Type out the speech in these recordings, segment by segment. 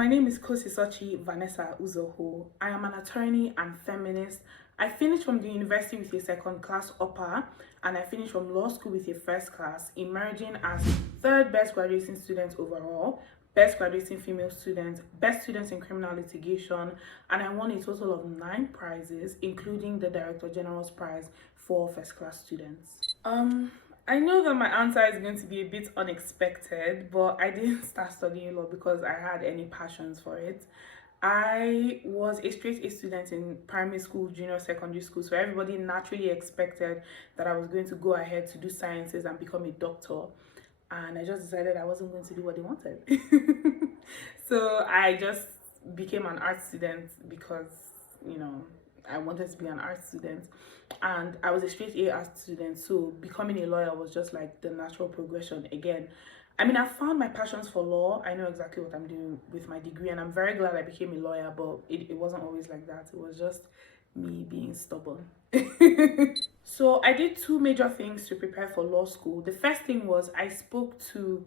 My name is Kosisochi Vanessa Uzoho. I am an attorney and feminist. I finished from the university with a second class upper and I finished from law school with a first class, emerging as third best graduating student overall, best graduating female student, best students in criminal litigation, and I won a total of 9 prizes, including the Director General's Prize for first class students. I know that my answer is going to be a bit unexpected, but I didn't start studying law because I had any passions for it. I was a straight A student in primary school, junior secondary school, so everybody naturally expected that I was going to go ahead to do sciences and become a doctor. And I just decided I wasn't going to do what they wanted. So I just became an art student because, I wanted to be an art student. And I was a straight A art student, so becoming a lawyer was just like the natural progression again. I mean, I found my passions for law. I know exactly what I'm doing with my degree, and I'm very glad I became a lawyer, but it wasn't always like that. It was just me being stubborn. So I did 2 major things to prepare for law school. The first thing was I spoke to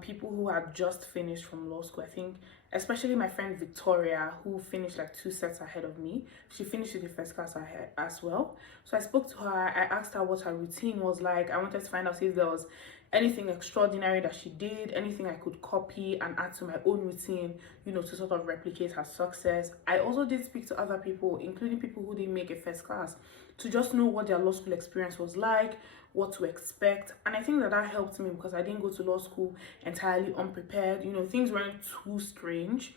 people who had just finished from law school. I think especially my friend Victoria, who finished like 2 sets ahead of me. She finished with the first class ahead as well. So I spoke to her. I asked her what her routine was like. I wanted to find out if there was anything extraordinary that she did, anything I could copy and add to my own routine, to sort of replicate her success. I also did speak to other people, including people who didn't make a first class, to just know what their law school experience was like, what to expect. And I think that helped me because I didn't go to law school entirely unprepared. Things weren't too strange.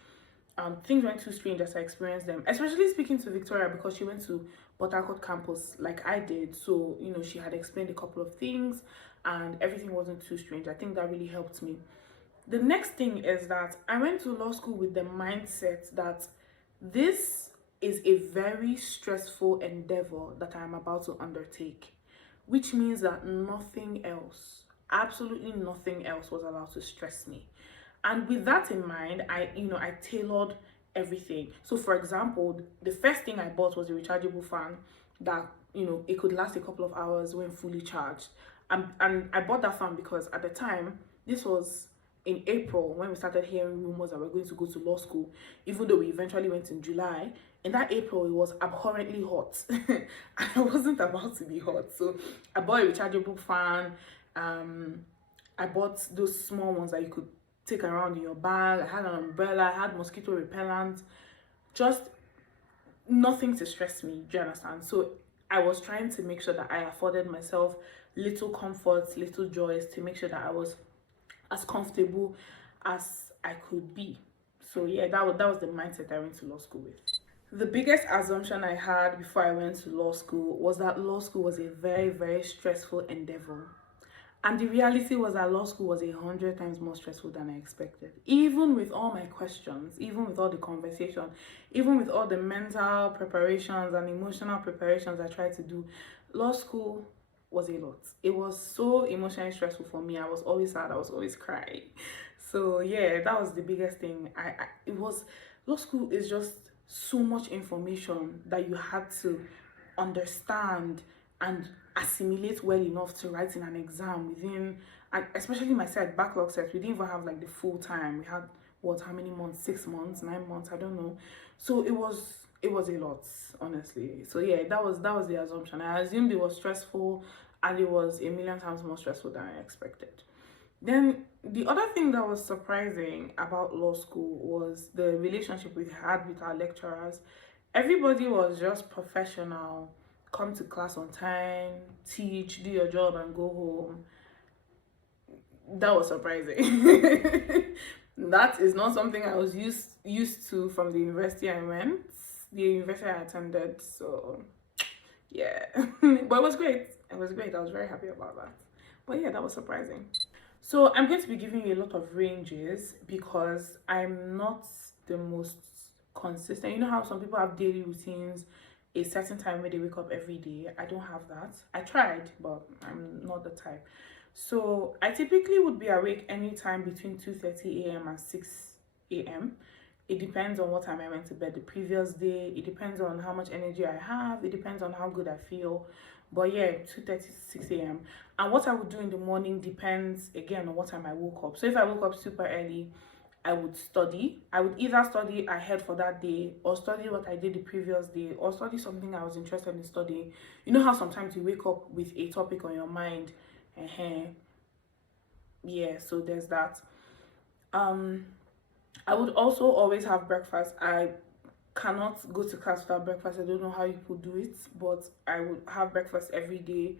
Things weren't too strange as I experienced them, especially speaking to Victoria because she went to Harcourt Campus like I did. So, she had explained a couple of things and everything wasn't too strange. I think that really helped me. The next thing is that I went to law school with the mindset that this is a very stressful endeavor that I am about to undertake, which means that nothing else, absolutely nothing else was allowed to stress me. And with that in mind, I tailored everything. So for example, the first thing I bought was a rechargeable fan that, it could last a couple of hours when fully charged. And I bought that fan because at the time, this was in April when we started hearing rumors that we're going to go to law school, even though we eventually went in July. In that April, it was abhorrently hot. And I wasn't about to be hot. So I bought a rechargeable fan. I bought those small ones that you could take around in your bag. I had an umbrella. I had mosquito repellent. Just nothing to stress me. Do you understand? So I was trying to make sure that I afforded myself little comforts, little joys to make sure that I was as comfortable as I could be. So yeah, that was the mindset I went to law school with. The biggest assumption I had before I went to law school was that law school was a very, very stressful endeavor. And the reality was that law school was 100 times more stressful than I expected. Even with all my questions, even with all the conversation, even with all the mental preparations and emotional preparations I tried to do, law school was a lot. It was so emotionally stressful for me. I was always sad. I was always crying. So yeah, that was the biggest thing. Law school is just so much information that you had to understand and assimilate well enough to write in an exam within, and especially my set, backlog set, we didn't even have like the full time. We had how many months? 6 months, 9 months, I don't know. So it was a lot, honestly. So yeah, that was the assumption. I assumed it was stressful and it was a million times more stressful than I expected. Then the other thing that was surprising about law school was the relationship we had with our lecturers. Everybody was just professional. Come to class on time, teach, do your job and go home. That was surprising. That is not something I was used to from the university I attended. So yeah, but it was great. I was very happy about that. But yeah, that was surprising. So I'm going to be giving you a lot of ranges because I'm not the most consistent. You know how some people have daily routines, a certain time where they wake up every day. I don't have that. I tried, but I'm not the type. So I typically would be awake anytime between 2:30 a.m. and 6 a.m. It depends on what time I went to bed the previous day. It depends on how much energy I have. It depends on how good I feel. But yeah, 2:30 to 6 a.m. And what I would do in the morning depends again on what time I woke up. So if I woke up super early, I would study. I would either study ahead for that day, or study what I did the previous day, or study something I was interested in studying. You know how sometimes you wake up with a topic on your mind. Yeah, so there's that. I would also always have breakfast. I cannot go to class without breakfast. I don't know how people do it, but I would have breakfast every day,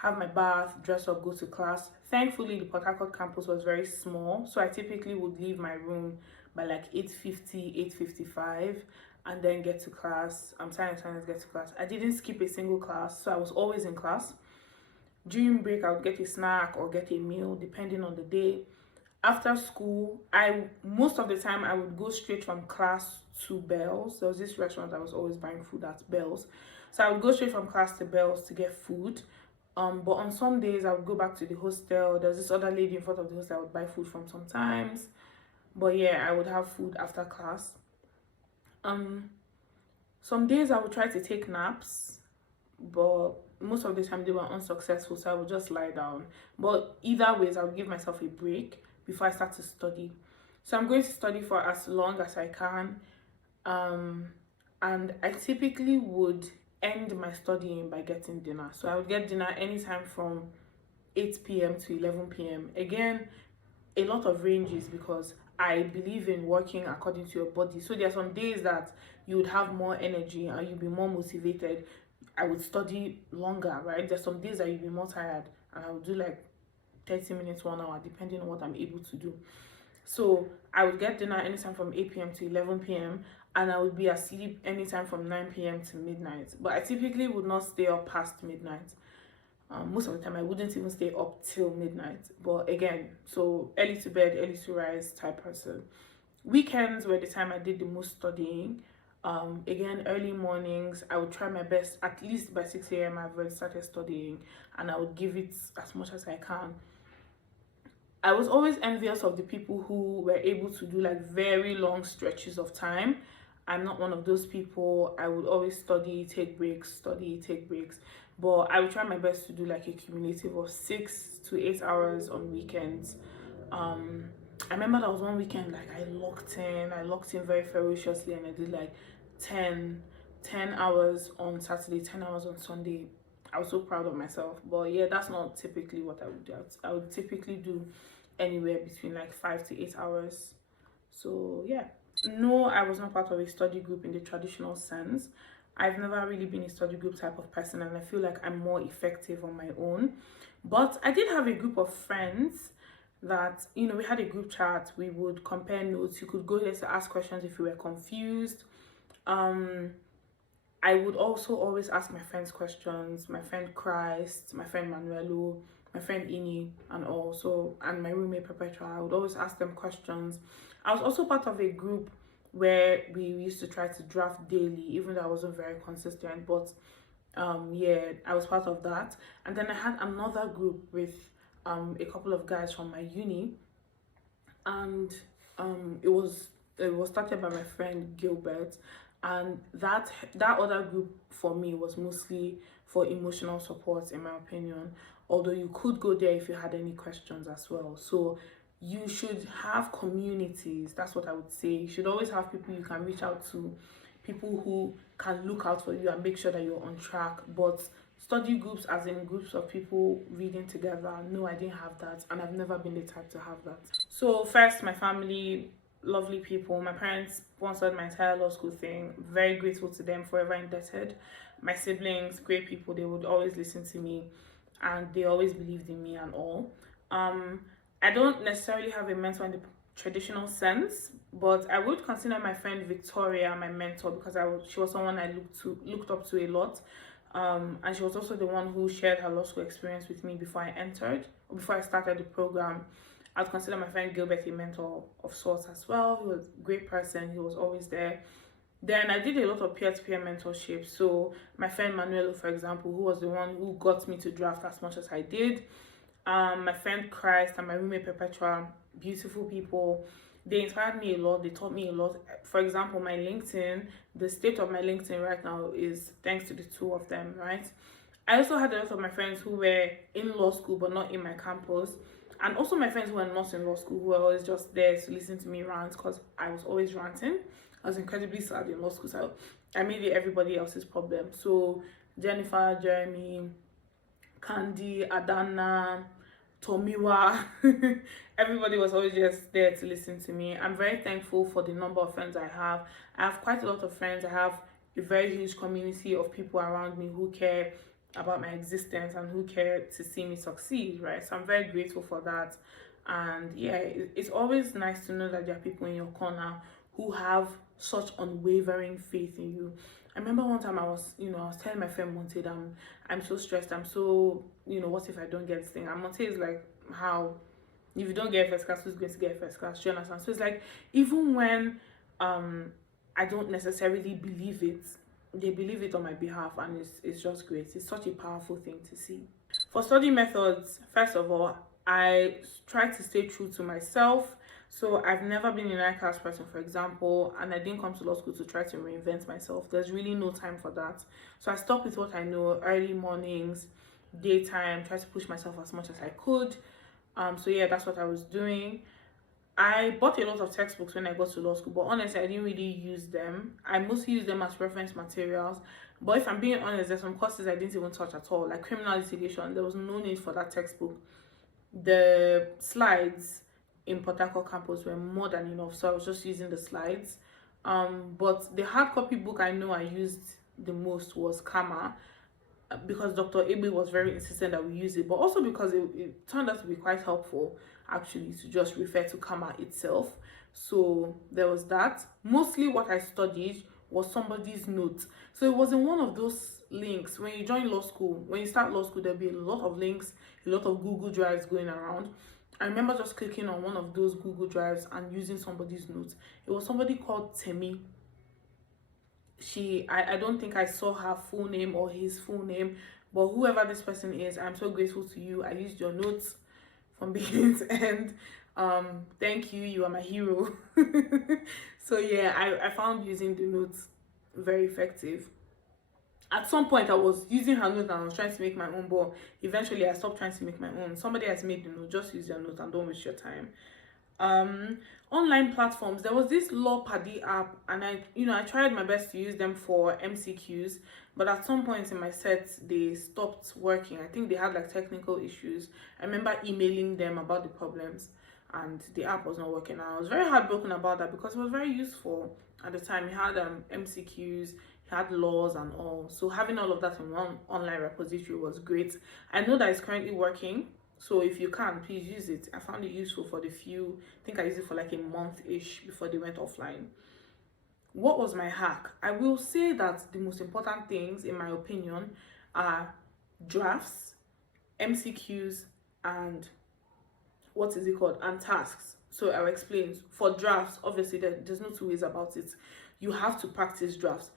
have my bath, dress up, go to class. Thankfully, the Port Harcourt campus was very small, so I typically would leave my room by like 8:50, 8:55, and then get to class. I'm trying to get to class. I didn't skip a single class, so I was always in class. During break, I would get a snack or get a meal, depending on the day. After school, most of the time I would go straight from class to Bell's. There was this restaurant I was always buying food at, Bell's. So I would go straight from class to Bell's to get food. But on some days I would go back to the hostel. There's this other lady in front of the hostel I would buy food from sometimes. But yeah, I would have food after class. Some days I would try to take naps, but most of the time they were unsuccessful, so I would just lie down. But either ways, I would give myself a break before I start to study. So I'm going to study for as long as I can. And I typically would end my studying by getting dinner. So I would get dinner anytime from 8 p.m. to 11 p.m. Again, a lot of ranges, because I believe in working according to your body. So there are some days that you would have more energy and you'd be more motivated. I would study longer, right? There's some days that you'd be more tired, and I would do like 30 minutes, 1 hour, depending on what I'm able to do. So I would get dinner anytime from 8 p.m. to 11 p.m. and I would be asleep anytime from 9 p.m. to midnight. But I typically would not stay up past midnight. Most of the time I wouldn't even stay up till midnight. But again, so early to bed, early to rise type person. Weekends were the time I did the most studying. Again, early mornings, I would try my best. At least by 6 a.m. I've already started studying, and I would give it as much as I can. I was always envious of the people who were able to do like very long stretches of time. I'm not one of those people. I would always study, take breaks, study, take breaks. But I would try my best to do like a cumulative of 6 to 8 hours on weekends. I remember there was one weekend like I locked in very ferociously, and I did like 10 hours on Saturday, 10 hours on Sunday. I was so proud of myself. But yeah, that's not typically what I would do. I would typically do anywhere between like 5 to 8 hours. So yeah, no, I was not part of a study group in the traditional sense. I've never really been a study group type of person, and I feel like I'm more effective on my own. But I did have a group of friends that, you know, we had a group chat. We would compare notes. You could go there to ask questions if you were confused. I would also always ask my friends questions. My friend Christ, my friend Manuelo, my friend Ini, and my roommate Perpetua. I would always ask them questions. I was also part of a group where we used to try to draft daily, even though I wasn't very consistent. But yeah, I was part of that. And then I had another group with a couple of guys from my uni, and it was started by my friend Gilbert. And that other group for me was mostly for emotional support, in my opinion, although you could go there if you had any questions as well. So you should have communities. That's what I would say. You should always have people you can reach out to, people who can look out for you and make sure that you're on track. But study groups, as in groups of people reading together, no, I didn't have that, and I've never been the type to have that. So first, my family, lovely people. My parents sponsored my entire law school thing. Very grateful to them, forever indebted. My siblings, great people. They would always listen to me, and they always believed in me and all. I don't necessarily have a mentor in the traditional sense, but I would consider my friend Victoria my mentor, because she was someone I looked up to a lot. And she was also the one who shared her law school experience with me before I started the program. I would consider my friend Gilbert a mentor of sorts as well. He was a great person. He was always there. Then I did a lot of peer-to-peer mentorship. So my friend Manuelo, for example, who was the one who got me to draft as much as I did. My friend Christ and my roommate Perpetua, beautiful people. They inspired me a lot. They taught me a lot. For example, my LinkedIn, the state of my LinkedIn right now is thanks to the two of them, right? I also had a lot of my friends who were in law school but not in my campus. And also my friends who were not in law school, who were always just there to listen to me rant, because I was always ranting. I was incredibly sad in law school, so I made it everybody else's problem. So Jennifer, Jeremy, Candy, Adana, Tomiwa, everybody was always just there to listen to me. I'm very thankful for the number of friends I have. I have quite a lot of friends. I have a very huge community of people around me who care about my existence and who care to see me succeed, right? So I'm very grateful for that. And yeah, it's always nice to know that there are people in your corner who have such unwavering faith in you. I remember one time I was telling my friend Monte that I'm so stressed, I'm so, what if I don't get this thing? And Monte is like, how? If you don't get first class, who's going to get first class? Do you understand? So it's like, even when I don't necessarily believe it, they believe it on my behalf, and it's just great. It's such a powerful thing to see. For study methods, first of all, I try to stay true to myself. So I've never been an I-class person, for example, and I didn't come to law school to try to reinvent myself. There's really no time for that. So I stuck with what I know: early mornings, daytime, try to push myself as much as I could. So yeah, that's what I was doing. I bought a lot of textbooks when I got to law school, but honestly, I didn't really use them. I mostly use them as reference materials. But if I'm being honest, there's some courses I didn't even touch at all, like criminal litigation. There was no need for that textbook. The slides in Harcourt Campus were more than enough, so I was just using the slides. But the hard copy book I know I used the most was Kama, because Dr. Ebe was very insistent that we use it, but also because it turned out to be quite helpful actually to just refer to Kama itself. So there was that. Mostly what I studied was somebody's notes. So it wasn't one of those links. When you join law school, when you start law school, there'll be a lot of links, a lot of Google Drives going around. I remember just clicking on one of those Google Drives and using somebody's notes. It was somebody called Temi. I don't think I saw her full name or his full name, but whoever this person is, I'm so grateful to you. I used your notes from beginning to end. Thank you, you are my hero. So yeah, I found using the notes very effective. At some point I was using her note and I was trying to make my own, but eventually I stopped trying to make my own. Somebody has made the note, just use your note and don't waste your time. Online platforms, there was this Law Paddy app, and I tried my best to use them for MCQs, but at some point in my sets they stopped working. I think they had like technical issues. I remember emailing them about the problems and the app was not working. I was very heartbroken about that because it was very useful at the time. It had MCQs, it had laws and all, so having all of that in one online repository was great. I know that it's currently working, so if you can, please use it. I found it useful for the few, I think I used it for like a month-ish before they went offline. What was my hack? I will say that the most important things, in my opinion, are drafts, MCQs, and and tasks. So I'll explain. For drafts, obviously there's no two ways about it. You have to practice drafts.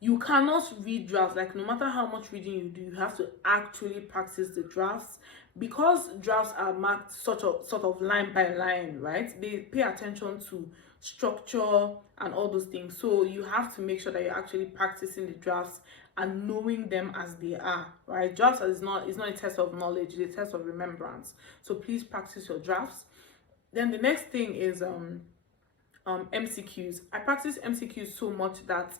You cannot read drafts. Like, no matter how much reading you do, you have to actually practice the drafts, because drafts are marked sort of line by line, right? They pay attention to structure and all those things. So you have to make sure that you're actually practicing the drafts and knowing them as they are, right? Drafts is not a test of knowledge, it's a test of remembrance. So please practice your drafts. Then the next thing is MCQs. I practice MCQs so much that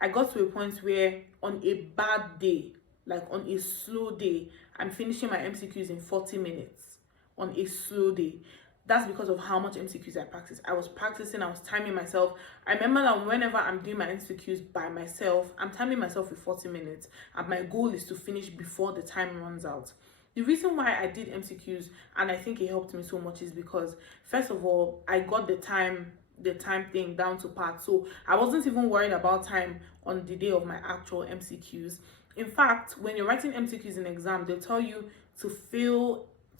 I got to a point where on a bad day, like on a slow day, I'm finishing my MCQs in 40 minutes on a slow day. That's because of how much MCQs I practice. I was practicing, I was timing myself. I remember that whenever I'm doing my MCQs by myself, I'm timing myself with 40 minutes, and my goal is to finish before the time runs out. The reason why I did MCQs, and I think it helped me so much, is because, first of all, I got the time thing down to pat. So I wasn't even worried about time on the day of my actual MCQs. In fact, when you're writing MCQs in exam, they'll tell you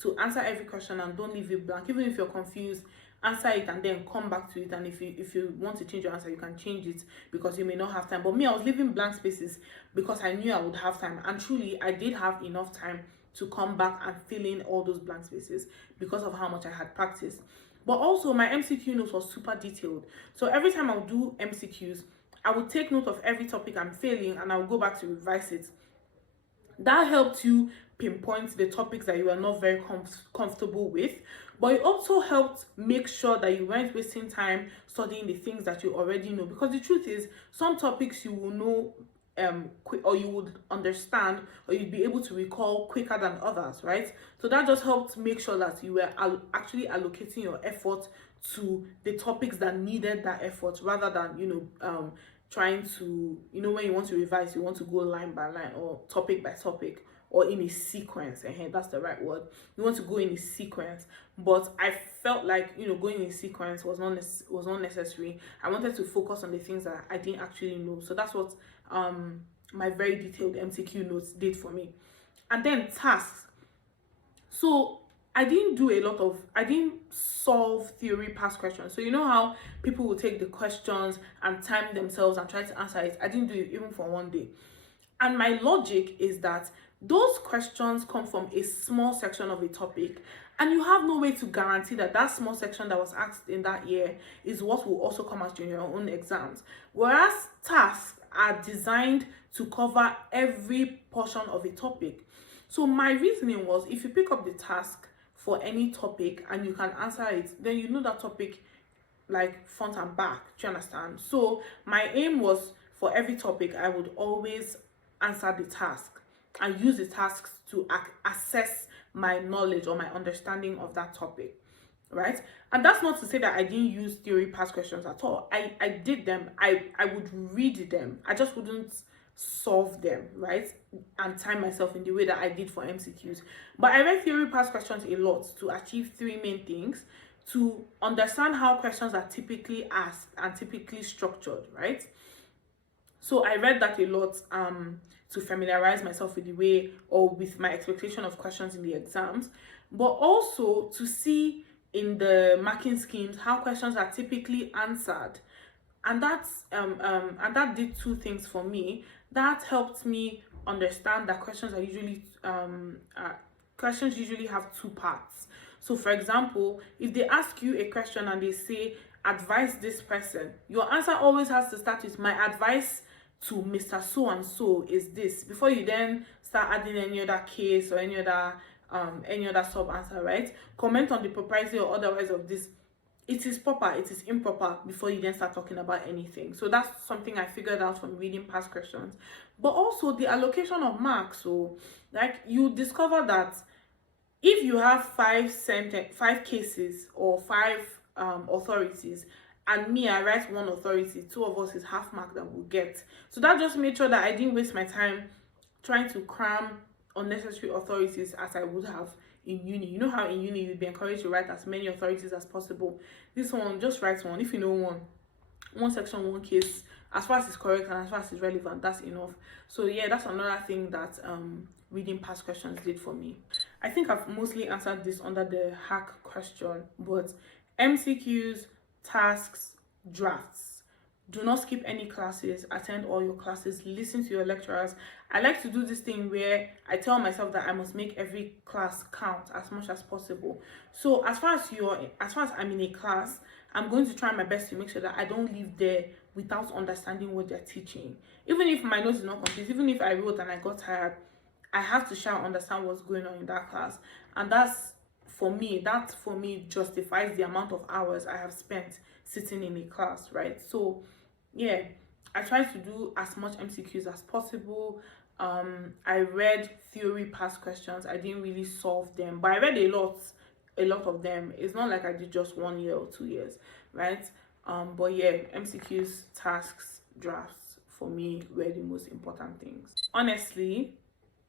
to answer every question and don't leave it blank. Even if you're confused, answer it and then come back to it. And if you want to change your answer, you can change it, because you may not have time. But me, I was leaving blank spaces because I knew I would have time, and truly I did have enough time to come back and fill in all those blank spaces because of how much I had practiced. But also my MCQ notes was super detailed. So every time I'll do MCQs, I would take note of every topic I'm failing and I'll go back to revise it. That helped you pinpoint the topics that you were not very comfortable with, but it also helped make sure that you weren't wasting time studying the things that you already know, because the truth is some topics you will know quick, or you would understand, or you'd be able to recall quicker than others, right? So that just helped make sure that you were actually allocating your effort to the topics that needed that effort, rather than trying to, when you want to revise, you want to go line by line or topic by topic, or in a sequence. And that's the right word. You want to go in a sequence, but I felt like going in a sequence was not necessary. I wanted to focus on the things that I didn't actually know. So that's what my very detailed MCQ notes did for me. And then tasks. So I didn't solve theory past questions. So you know how people will take the questions and time themselves and try to answer it? I didn't do it even for one day. And my logic is that those questions come from a small section of a topic, and you have no way to guarantee that that small section that was asked in that year is what will also come out in your own exams. Whereas tasks are designed to cover every portion of a topic. So my reasoning was, if you pick up the task for any topic and you can answer it, then you know that topic like front and back. Do you understand? So my aim was, for every topic, I would always answer the task and use the tasks to assess my knowledge or my understanding of that topic, right? And that's not to say that I didn't use theory past questions at all. I did them. I would read them. I just wouldn't solve them, right? And time myself in the way that I did for MCQs. But I read theory past questions a lot to achieve three main things: to understand how questions are typically asked and typically structured, right? So I read that a lot to familiarize myself with the way, or with my expectation of questions in the exams, but also to see in the marking schemes how questions are typically answered. And that's and that did two things for me. That helped me understand that questions usually have two parts. So for example, if they ask you a question and they say, advise this person, your answer always has to start with, my advice to Mr. So and so is this, before you then start adding any other case or any other sub answer, right? Comment on the propriety or otherwise of this. It is proper, it is improper, before you then start talking about anything. So that's something I figured out from reading past questions. But also the allocation of marks. So like, you discover that if you have five cases or five authorities, and me, I write one authority, two of us is half mark that we'll get. So that just made sure that I didn't waste my time trying to cram unnecessary authorities as I would have in uni. You know how in uni you'd be encouraged to write as many authorities as possible. This one, just write one. If you know one section, one case, as far as it's correct and as far as it's relevant, that's enough. So yeah, that's another thing that reading past questions did for me. I think I've mostly answered this under the hack question, but MCQs, tasks, drafts. Do not skip any classes, attend all your classes, listen to your lecturers. I like to do this thing where I tell myself that I must make every class count as much as possible. So as far as I'm in a class, I'm going to try my best to make sure that I don't leave there without understanding what they're teaching. Even if my notes is not complete, even if I wrote and I got tired, I have to try and understand what's going on in that class. And that for me justifies the amount of hours I have spent sitting in a class, right? So yeah, I try to do as much MCQs as possible. I read theory past questions. I didn't really solve them, but I read a lot of them. It's not like I did just 1 year or 2 years, right? But yeah, MCQs, tasks, drafts for me were the most important things. Honestly,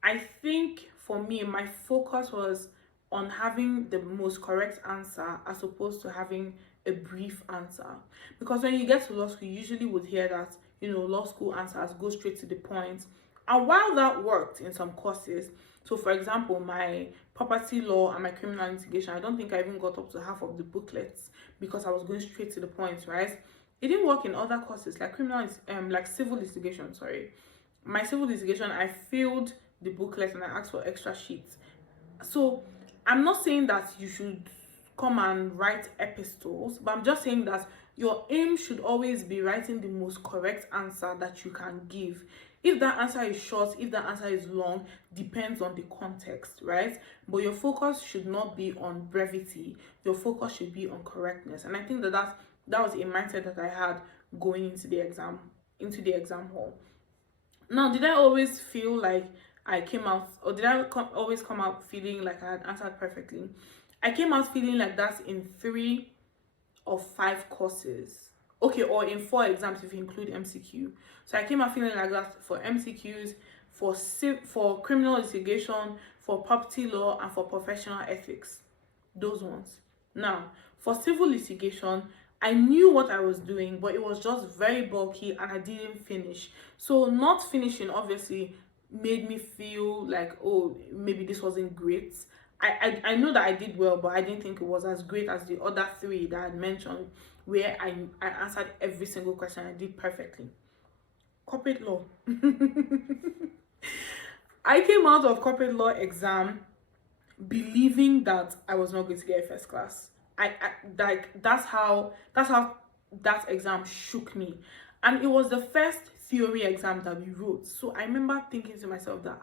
I think for me, my focus was on having the most correct answer as opposed to having a brief answer. Because when you get to law school, you usually would hear that, law school answers go straight to the point. And while that worked in some courses, so for example, my property law and my criminal litigation, I don't think I even got up to half of the booklets because I was going straight to the point, right? It didn't work in other courses like civil litigation, sorry. My civil litigation, I filled the booklet and I asked for extra sheets. So I'm not saying that you should come and write epistles, but I'm just saying that your aim should always be writing the most correct answer that you can give If that answer is short, if that answer is long, depends on the context, right? But your focus should not be on brevity. Your focus should be on correctness. And I think that was a mindset that I had going into the exam hall. Now, did I always feel like I came out, or did I always come out feeling like I had answered perfectly? I came out feeling like that in 3 or 5 courses. Okay, or in 4 exams if you include MCQ. So I came out feeling like that for MCQs, for criminal litigation, for property law, and for professional ethics. Those ones. Now, for civil litigation, I knew what I was doing, but it was just very bulky and I didn't finish. So not finishing obviously made me feel like, oh, maybe this wasn't great. I know that I did well, but I didn't think it was as great as the other 3 that I had mentioned, where I answered every single question. I did perfectly. Corporate law. I came out of corporate law exam believing that I was not going to get a first class. That's how that exam shook me. And it was the first theory exam that we wrote. So I remember thinking to myself that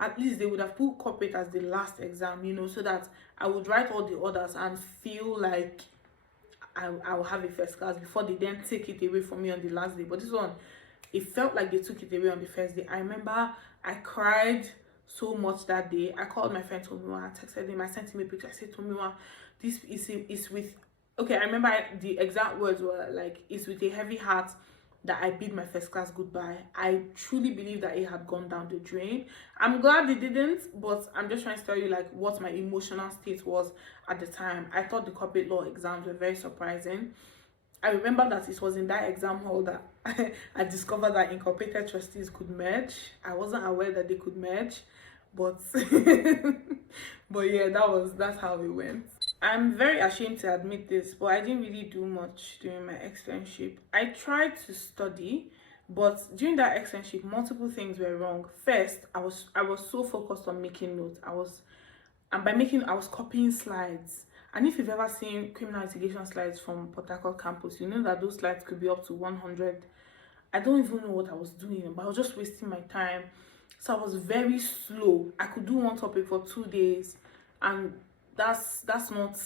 at least they would have put corporate as the last exam, so that I would write all the others and feel like I will have a first class before they then take it away from me on the last day. But this one, it felt like they took it away on the first day. I remember I cried so much that day. I called my friend Tomiwa, I texted him, I sent him a picture. I said, Tomiwa, this is with, okay, I remember the exact words were like, it's with a heavy heart that I bid my first class goodbye. I truly believe that it had gone down the drain. I'm glad it didn't, but I'm just trying to tell you like what my emotional state was at the time. I thought the corporate law exams were very surprising. I remember that it was in that exam hall that I discovered that incorporated trustees could merge. I wasn't aware that they could merge, but but yeah, that's how it went. I'm very ashamed to admit this, but I didn't really do much during my externship. I tried to study, but during that externship, multiple things were wrong. First, I was so focused on making notes. I was copying slides. And if you've ever seen criminal litigation slides from Harcourt Campus, you know that those slides could be up to 100. I don't even know what I was doing, but I was just wasting my time. So I was very slow. I could do one topic for 2 days, and that's not,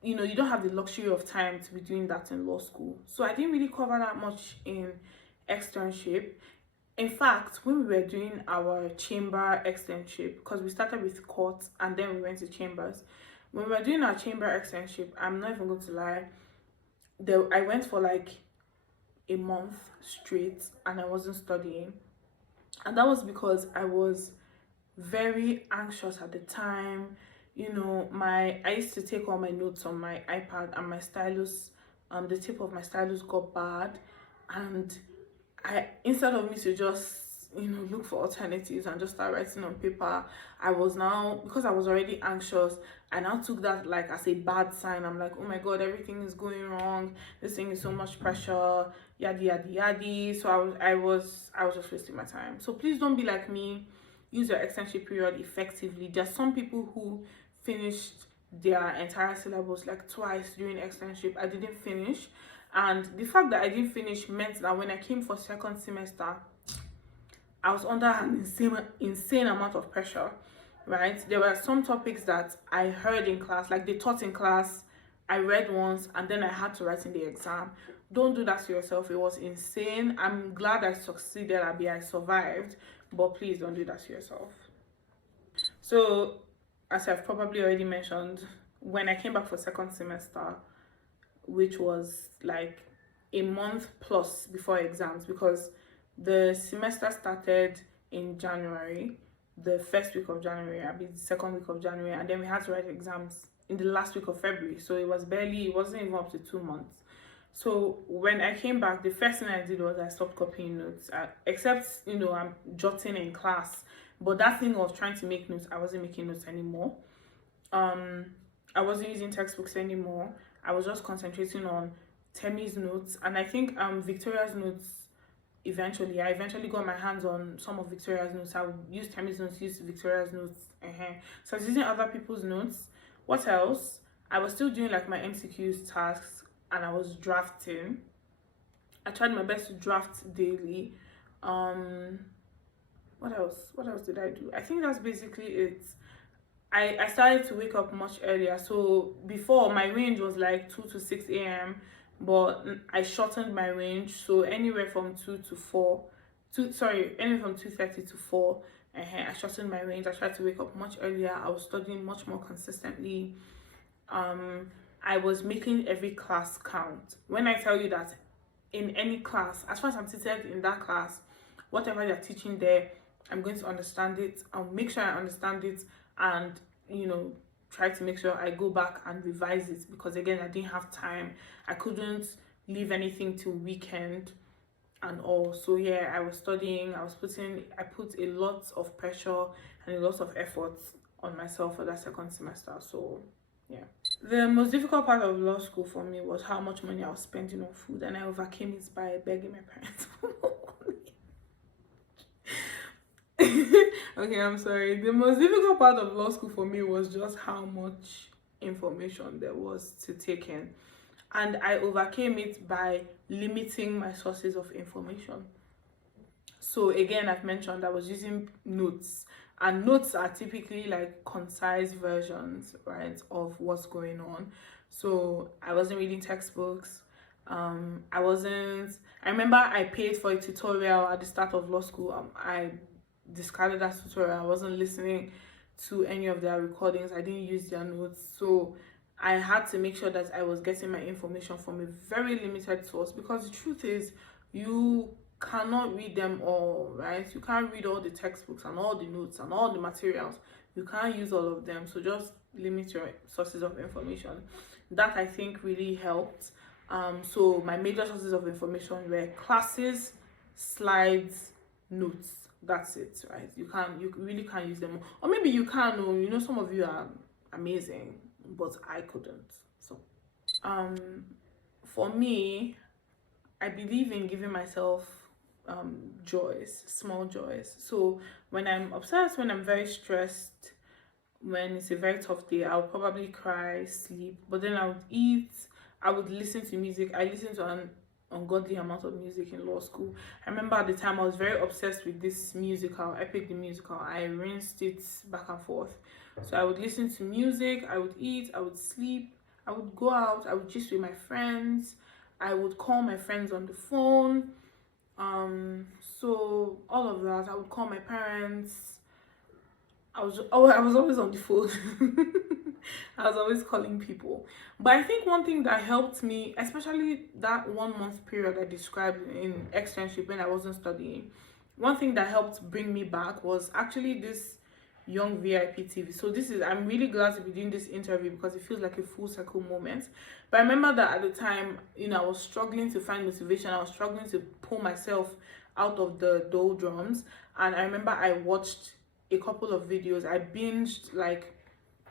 you don't have the luxury of time to be doing that in law school. So I didn't really cover that much in externship. In fact, when we were doing our chamber externship, because we started with court and then we went to chambers, when we were doing our chamber externship, I'm not even going to lie, I went for like a month straight and I wasn't studying. And that was because I was very anxious at the time. I used to take all my notes on my iPad, and my stylus, the tip of my stylus got bad, and instead of me to just look for alternatives and just start writing on paper, I was now, because I was already anxious, I now took that like as a bad sign. I'm like, oh my god, everything is going wrong, this thing is so much pressure, yadi yadi yadi. So I was just wasting my time. So please don't be like me. Use your externship period effectively. There's some people who finished their entire syllabus like twice during externship. I didn't finish, and the fact that I didn't finish meant that when I came for second semester, I was under an insane amount of pressure, right? There were some topics that I heard in class, like they taught in class, I read once, and then I had to write in the exam. Don't do that to yourself. It was insane. I'm glad I succeeded. I survived, but please don't do that to yourself. So, as I've probably already mentioned, when I came back for second semester, which was like a month plus before exams, because the semester started in January, the first week of January, the second week of January, and then we had to write exams in the last week of February. So it wasn't even up to 2 months. So when I came back, the first thing I did was I stopped copying notes, except, I'm jotting in class. But that thing of trying to make notes, I wasn't making notes anymore. I wasn't using textbooks anymore. I was just concentrating on Temi's notes, and I think Victoria's notes. Eventually, I got my hands on some of Victoria's notes. I would use Temi's notes, use Victoria's notes. So I was using other people's notes. What else? I was still doing like my MCQs tasks, and I was drafting. I tried my best to draft daily. What else did I do? I think that's basically it. I started to wake up much earlier. So before, my range was like 2 to 6 a.m. But I shortened my range, so anywhere from 2 to 4, anywhere from 2:30 to 4. I shortened my range. I tried to wake up much earlier. I was studying much more consistently. I was making every class count. When I tell you that in any class, as far as I'm seated in that class, whatever they're teaching there, I'm going to understand it. I'll make sure I understand it, and try to make sure I go back and revise it, because again, I didn't have time. I couldn't leave anything till weekend and all. So yeah, I was studying. I put a lot of pressure and a lot of effort on myself for that second semester. So yeah, the most difficult part of law school for me was how much money I was spending on food, and I overcame it by begging my parents for more money. Okay, I'm sorry. The most difficult part of law school for me was just how much information there was to take in, and I overcame it by limiting my sources of information. So again, I've mentioned I was using notes, and notes are typically like concise versions, right, of what's going on. So I wasn't reading textbooks. I remember I paid for a tutorial at the start of law school. I discarded that tutorial. I wasn't listening to any of their recordings. I didn't use their notes. So I had to make sure that I was getting my information from a very limited source, because the truth is, you cannot read them all, right? You can't read all the textbooks and all the notes and all the materials. You can't use all of them. So just limit your sources of information. That, I think, really helped. So my major sources of information were classes, slides, notes. That's it, right? You really can't use them, or maybe you can. Some of you are amazing, but I couldn't. So for me, I believe in giving myself joys, small joys. So when I'm upset, when I'm very stressed, when it's a very tough day, I'll probably cry, sleep, but then I would eat, I would listen to music. I listen to an ungodly amount of music in law school. I remember at the time I was very obsessed with this musical, Epic the Musical. I rinsed it back and forth. So I would listen to music, I would eat, I would sleep, I would go out, I would gist with my friends, I would call my friends on the phone. So all of that, I would call my parents. I was always on the phone. I was always calling people. But I think one thing that helped me, especially that 1 month period I described in externship when I wasn't studying, one thing that helped bring me back was actually this Young VIP TV. So I'm really glad to be doing this interview, because it feels like a full circle moment. But I remember that at the time, I was struggling to find motivation. I was struggling to pull myself out of the doldrums. And I remember I watched a couple of videos. I binged like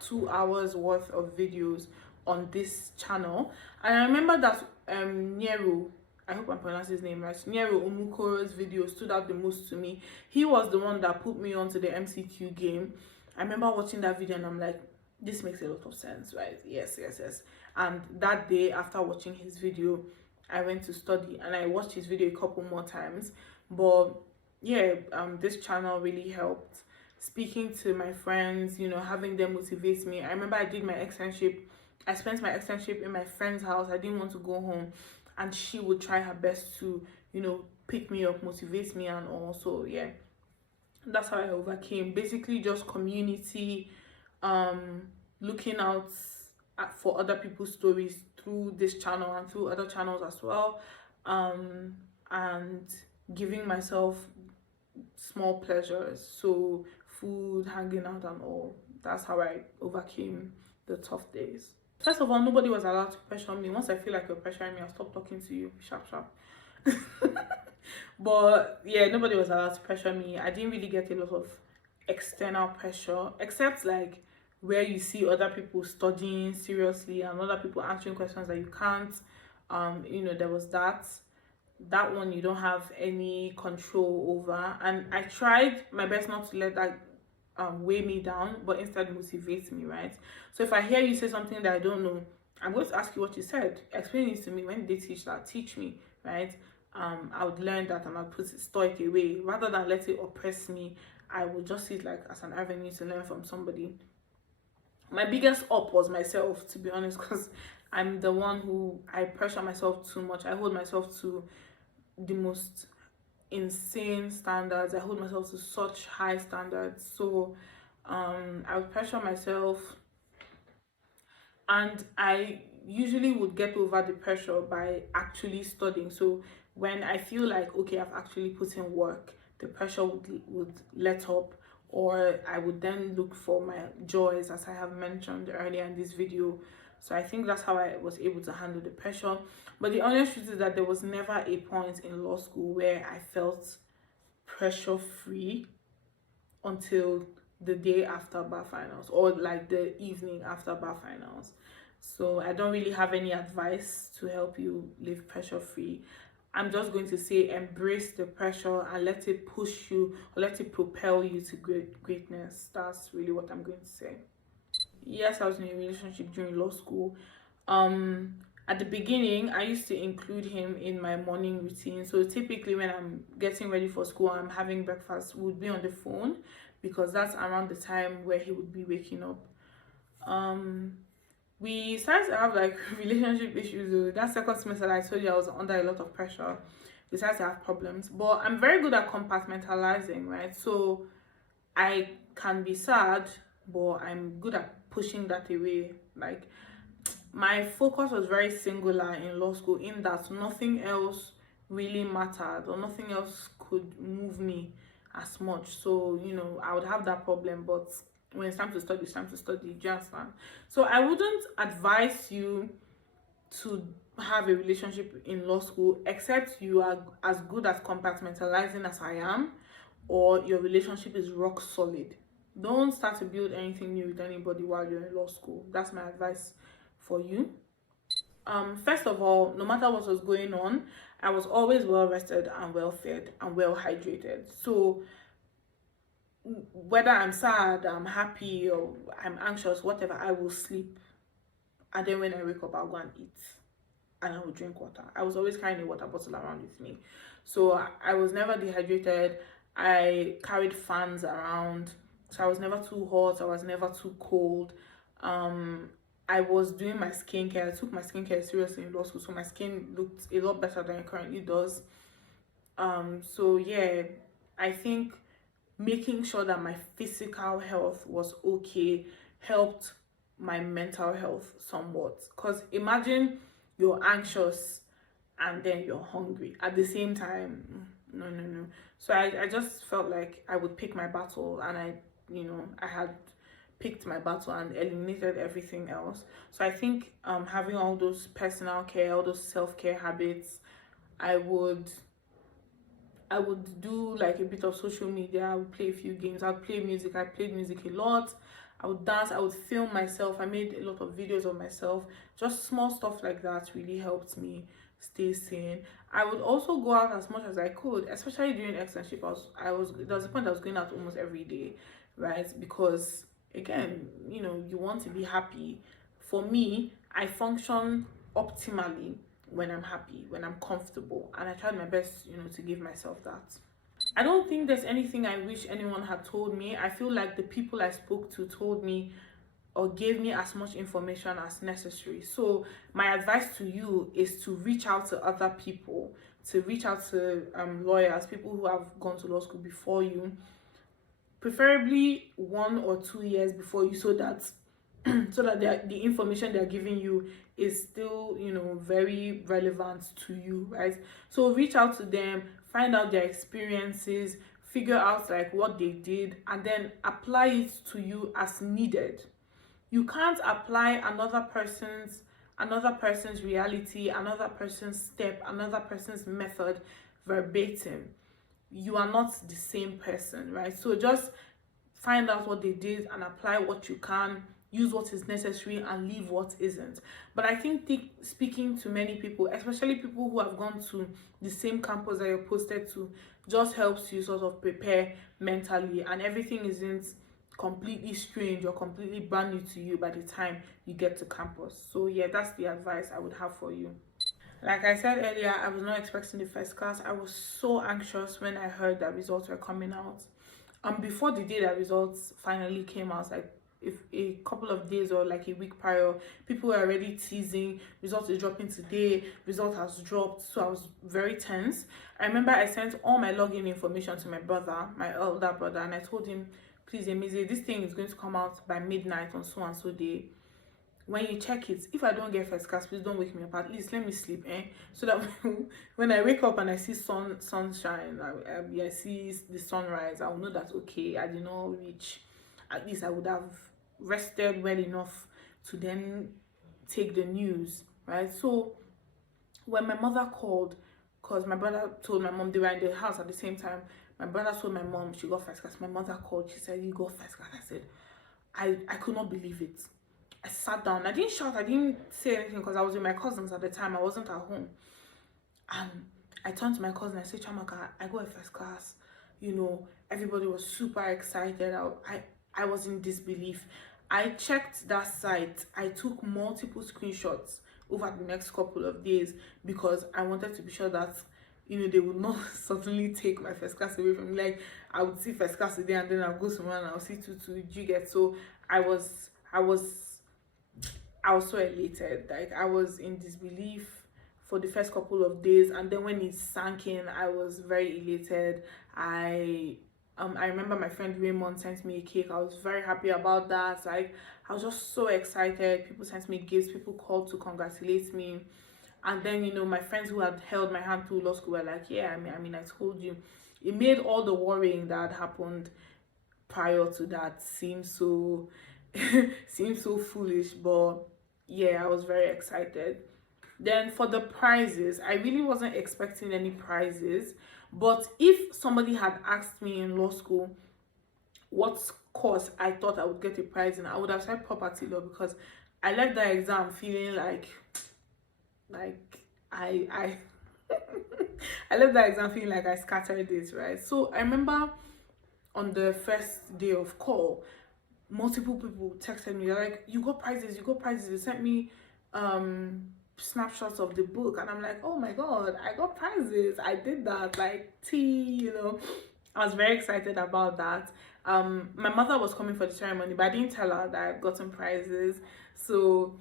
2 hours worth of videos on this channel, and I remember that Nero, I hope I'm pronouncing his name right, Nero Omukoro's video stood out the most to me. He was the one that put me onto the MCQ game. I remember watching that video and I'm like, this makes a lot of sense, right? Yes. And that day, after watching his video, I went to study, and I watched his video a couple more times. But yeah, this channel really helped. Speaking to my friends, having them motivate me. I remember I did my externship. I spent my externship in my friend's house. I didn't want to go home, and she would try her best to, pick me up, motivate me, and also, yeah, that's how I overcame. Basically, just community, looking out for other people's stories through this channel and through other channels as well, and giving myself small pleasures. So food, hanging out, and all. That's how I overcame the tough days. First of all, nobody was allowed to pressure me. Once I feel like you're pressuring me, I'll stop talking to you. Sharp. But yeah, nobody was allowed to pressure me. I didn't really get a lot of external pressure, except like where you see other people studying seriously and other people answering questions that you can't. There was that one you don't have any control over, and I tried my best not to let that weigh me down, but instead motivate me, right? So if I hear you say something that I don't know, I'm going to ask you what you said. Explain it to me. When they teach that, teach me, right? I would learn that and I'd store it away. Rather than let it oppress me, I would just see it like as an avenue to learn from somebody. My biggest up was myself, to be honest, because I'm the one who, I pressure myself too much. I hold myself to the most insane standards. I hold myself to such high standards. So I would pressure myself, and I usually would get over the pressure by actually studying. So when I feel like, okay, I've actually put in work, the pressure would let up, or I would then look for my joys, as I have mentioned earlier in this video. So I think that's how I was able to handle the pressure. But the honest truth is that there was never a point in law school where I felt pressure free until the day after bar finals, or like the evening after bar finals. So I don't really have any advice to help you live pressure free. I'm just going to say embrace the pressure and let it push you, or let it propel you to greatness. That's really what I'm going to say. Yes, I was in a relationship during law school. At the beginning, I used to include him in my morning routine. So typically when I'm getting ready for school, I'm having breakfast, we would be on the phone, because that's around the time where he would be waking up. We started to have like relationship issues. That second semester, I told you I was under a lot of pressure. We started to have problems, but I'm very good at compartmentalizing, right? So I can be sad, but I'm good at pushing that away. Like, my focus was very singular in law school, in that nothing else really mattered, or nothing else could move me as much. So, you know, I would have that problem, but when it's time to study, it's time to study. Do you understand? So I wouldn't advise you to have a relationship in law school, except you are as good at compartmentalizing as I am, or your relationship is rock solid. Don't start to build anything new with anybody while you're in law school. That's my advice for you. First of all, no matter what was going on, I was always well rested and well fed and well hydrated. So whether I'm sad, I'm happy, or I'm anxious, whatever, I will sleep. And then when I wake up, I'll go and eat. And I will drink water. I was always carrying a water bottle around with me. So I was never dehydrated. I carried fans around. So I was never too hot. I was never too cold. I was doing my skincare. I took my skincare seriously in law school. So my skin looked a lot better than it currently does. So yeah, I think making sure that my physical health was okay helped my mental health somewhat. Because imagine you're anxious and then you're hungry at the same time. No. So I just felt like I would pick my battle, and I had picked my battle and eliminated everything else. So I think having all those personal care, all those self-care habits, I would do like a bit of social media. I would play a few games. I would play music. I played music a lot. I would dance. I would film myself. I made a lot of videos of myself. Just small stuff like that really helped me stay sane. I would also go out as much as I could, especially during externship. There was a point I was going out almost every day, right? Because again, you want to be happy. For me, I function optimally when I'm happy, when I'm comfortable, and I tried my best, to give myself that. I don't think there's anything I wish anyone had told me. I feel like the people I spoke to told me or gave me as much information as necessary. So my advice to you is to reach out to other people, to reach out to lawyers, people who have gone to law school before you, preferably 1 or 2 years before you, so that the information they're giving you is still very relevant to you, right? So reach out to them, find out their experiences, figure out like what they did, and then apply it to you as needed. You can't apply another person's reality, another person's step, another person's method verbatim. You are not the same person, right? So just find out what they did and apply what you can, use what is necessary and leave what isn't. But I think speaking to many people, especially people who have gone to the same campus that you're posted to, just helps you sort of prepare mentally, and everything isn't completely strange or completely brand new to you by the time you get to campus. So yeah, that's the advice I would have for you. Like I said earlier, I was not expecting the first class. I was so anxious when I heard that results were coming out. Before the day that results finally came out, like if a couple of days or like a week prior, people were already teasing results is dropping today, result has dropped. So I was very tense. I remember I sent all my login information to my brother, my elder brother, and I told him, please Emize, this thing is going to come out by midnight on so and so day. When you check it, if I don't get first class, please don't wake me up. At least let me sleep, so that when I wake up and I see sunshine, I see the sunrise, I will know that okay, I did not reach. At least I would have rested well enough to then take the news, right? So when my mother called, because my brother told my mom, they were in the house at the same time. My brother told my mom she got first class. My mother called, she said, you got first class. I said, I could not believe it. I sat down. I didn't shout. I didn't say anything because I was with my cousins at the time. I wasn't at home. And I turned to my cousin. I said, Chamaka, I got a first class. You know, everybody was super excited. I was in disbelief. I checked that site. I took multiple screenshots over the next couple of days because I wanted to be sure that, you know, they would not suddenly take my first class away from me. Like, I would see first class today and then I'll go somewhere and I'll see 2-2. You get? So I was so elated. Like, I was in disbelief for the first couple of days, and then when it sank in, I was very elated. I remember my friend Raymond sent me a cake. I was very happy about that. Like, I was just so excited. People sent me gifts. People called to congratulate me. And then, you know, my friends who had held my hand through law school were like, yeah, I mean, I told you. It made all the worrying that happened prior to that seem so foolish, but yeah, I was very excited. Then for the prizes, I really wasn't expecting any prizes, but if somebody had asked me in law school what course I thought I would get a prize in, I would have said property law, because I left that exam feeling like I I left that exam feeling like I scattered it, right? So I remember on the first day of call, multiple people texted me. They're like, you got prizes, They sent me snapshots of the book, and I'm like, oh my god, I got prizes. I did that. Like, you know, I was very excited about that. My mother was coming for the ceremony, but I didn't tell her that I'd gotten prizes. So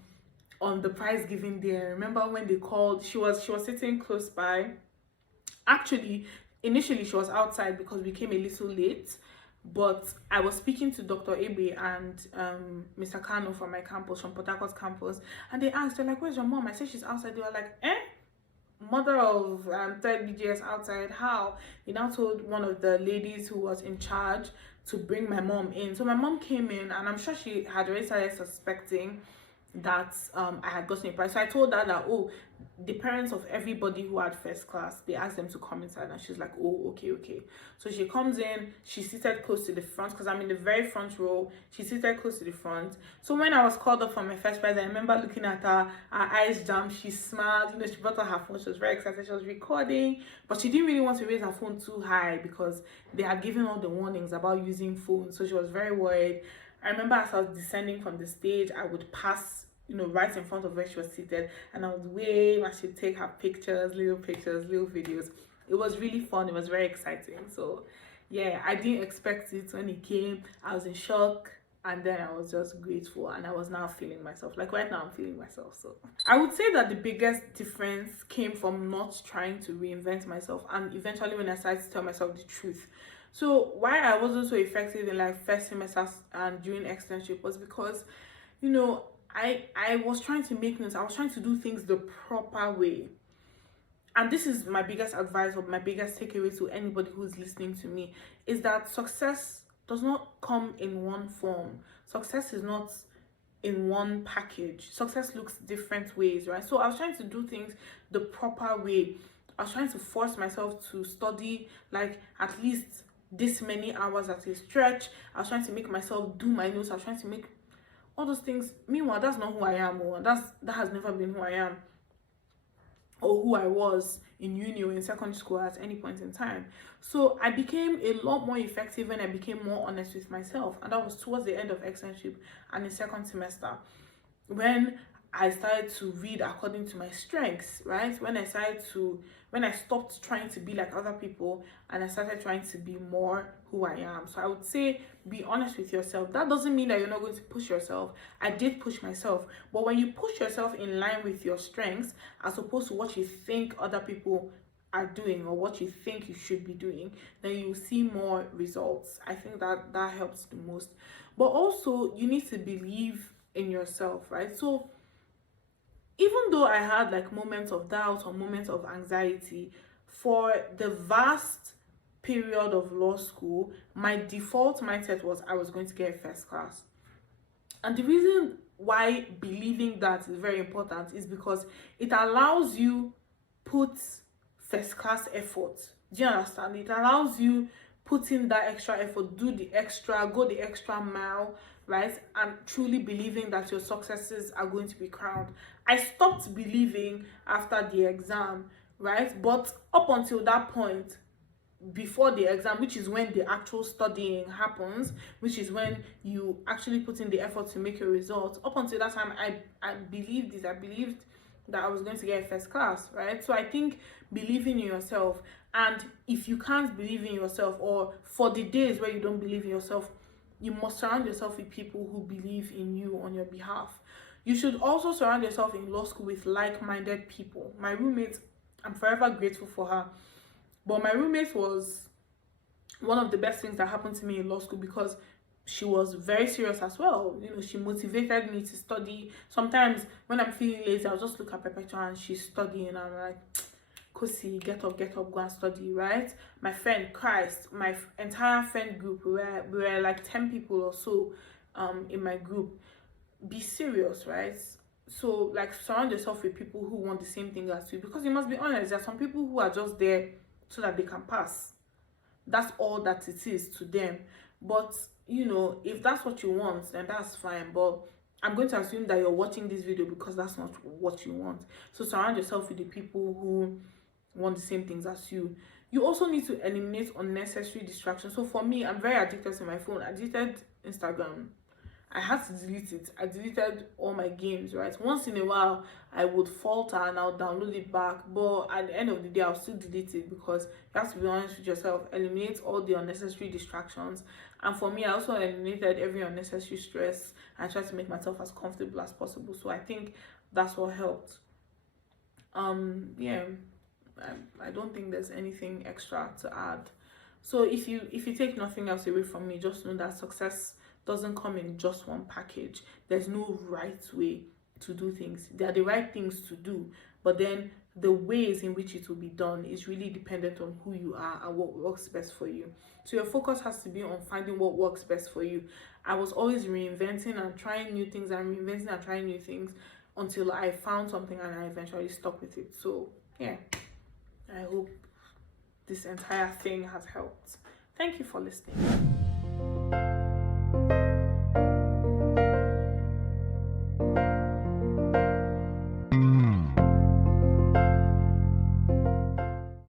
on the prize giving day, I remember when they called, she was sitting close by. Actually, initially she was outside because we came a little late, but I was speaking to Dr. Ebe and Mr. Kano from my campus, from Port Harcourt campus, and they asked, they're like, where's your mom? I said she's outside. They were like, mother of third BGS outside? How? They now told one of the ladies who was in charge to bring my mom in. So my mom came in, and I'm sure she had already started suspecting that I had gotten a prize. So I told her that, oh, the parents of everybody who had first class, they asked them to come inside, and she's like, oh, okay. So she comes in, she's seated close to the front because I'm in the very front row. She's seated close to the front. So when I was called up for my first prize, I remember looking at her eyes jammed, she smiled, you know, she brought out her phone, she was very excited, she was recording, but she didn't really want to raise her phone too high because they had given all the warnings about using phones, so she was very worried. I remember as I was descending from the stage, I would pass, you know, right in front of where she was seated, and I would wave and she'd take her pictures, little videos. It was really fun. It was very exciting. So yeah, I didn't expect it when it came. I was in shock, and then I was just grateful, and I was now feeling myself. Like right now I'm feeling myself. So I would say that the biggest difference came from not trying to reinvent myself, and eventually when I started to tell myself the truth. So why I wasn't so effective in like first semester and during externship was because, you know, I was trying to make notes. I was trying to do things the proper way. And this is my biggest advice, or my biggest takeaway to anybody who's listening to me, is that success does not come in one form. Success is not in one package. Success looks different ways, right? So I was trying to do things the proper way. I was trying to force myself to study like at least this many hours at a stretch. I was trying to make myself do my notes. I was trying to make all those things. Meanwhile, that's not who I am, or that has never been who I am, or who I was in uni or in secondary school at any point in time. So I became a lot more effective when I became more honest with myself, and that was towards the end of externship and in second semester, when I started to read according to my strengths, right? When I stopped trying to be like other people and I started trying to be more who I am. So I would say, be honest with yourself. That doesn't mean that you're not going to push yourself. I did push myself, but when you push yourself in line with your strengths as opposed to what you think other people are doing or what you think you should be doing, then you will see more results. I think that helps the most. But also, you need to believe in yourself, right? So even though I had like moments of doubt or moments of anxiety, for the vast period of law school, my default mindset was I was going to get a first class. And the reason why believing that is very important is because it allows you put first class effort. Do you understand? It allows you put in that extra effort, do the extra, go the extra mile, right? And truly believing that your successes are going to be crowned. I stopped believing after the exam, right? But up until that point, before the exam, which is when the actual studying happens, which is when you actually put in the effort to make your results, up until that time, I believed this. I believed that I was going to get a first class, right? So I think believing in yourself, and if you can't believe in yourself, or for the days where you don't believe in yourself, you must surround yourself with people who believe in you on your behalf. You should also surround yourself in law school with like-minded people. My roommate, I'm forever grateful for her, but my roommate was one of the best things that happened to me in law school because she was very serious as well. You know, she motivated me to study. Sometimes when I'm feeling lazy, I'll just look at Perpetua and she's studying and I'm like, Kosi, get up, go and study, right? My friend Christ, my entire friend group, we were like 10 people or so in my group. Be serious, right? So like surround yourself with people who want the same thing as you, because you must be honest, there are some people who are just there so that they can pass. That's all that it is to them. But you know, if that's what you want, then that's fine. But I'm going to assume that you're watching this video because that's not what you want. So surround yourself with the people who want the same things as you. You also need to eliminate unnecessary distractions. So for me, I'm very addicted to my phone. I deleted Instagram. I had to delete it. I deleted all my games, right? Once in a while, I would falter and I'll download it back. But at the end of the day, I'll still delete it because you have to be honest with yourself. Eliminate all the unnecessary distractions. And for me, I also eliminated every unnecessary stress and tried to make myself as comfortable as possible. So I think that's what helped. Yeah, I don't think there's anything extra to add. So if you take nothing else away from me, just know that success doesn't come in just one package. There's no right way to do things. There are the right things to do, but then the ways in which it will be done is really dependent on who you are and what works best for you. So your focus has to be on finding what works best for you. I was always reinventing and trying new things and reinventing and trying new things until I found something and I eventually stuck with it. So yeah, I hope this entire thing has helped. Thank you for listening.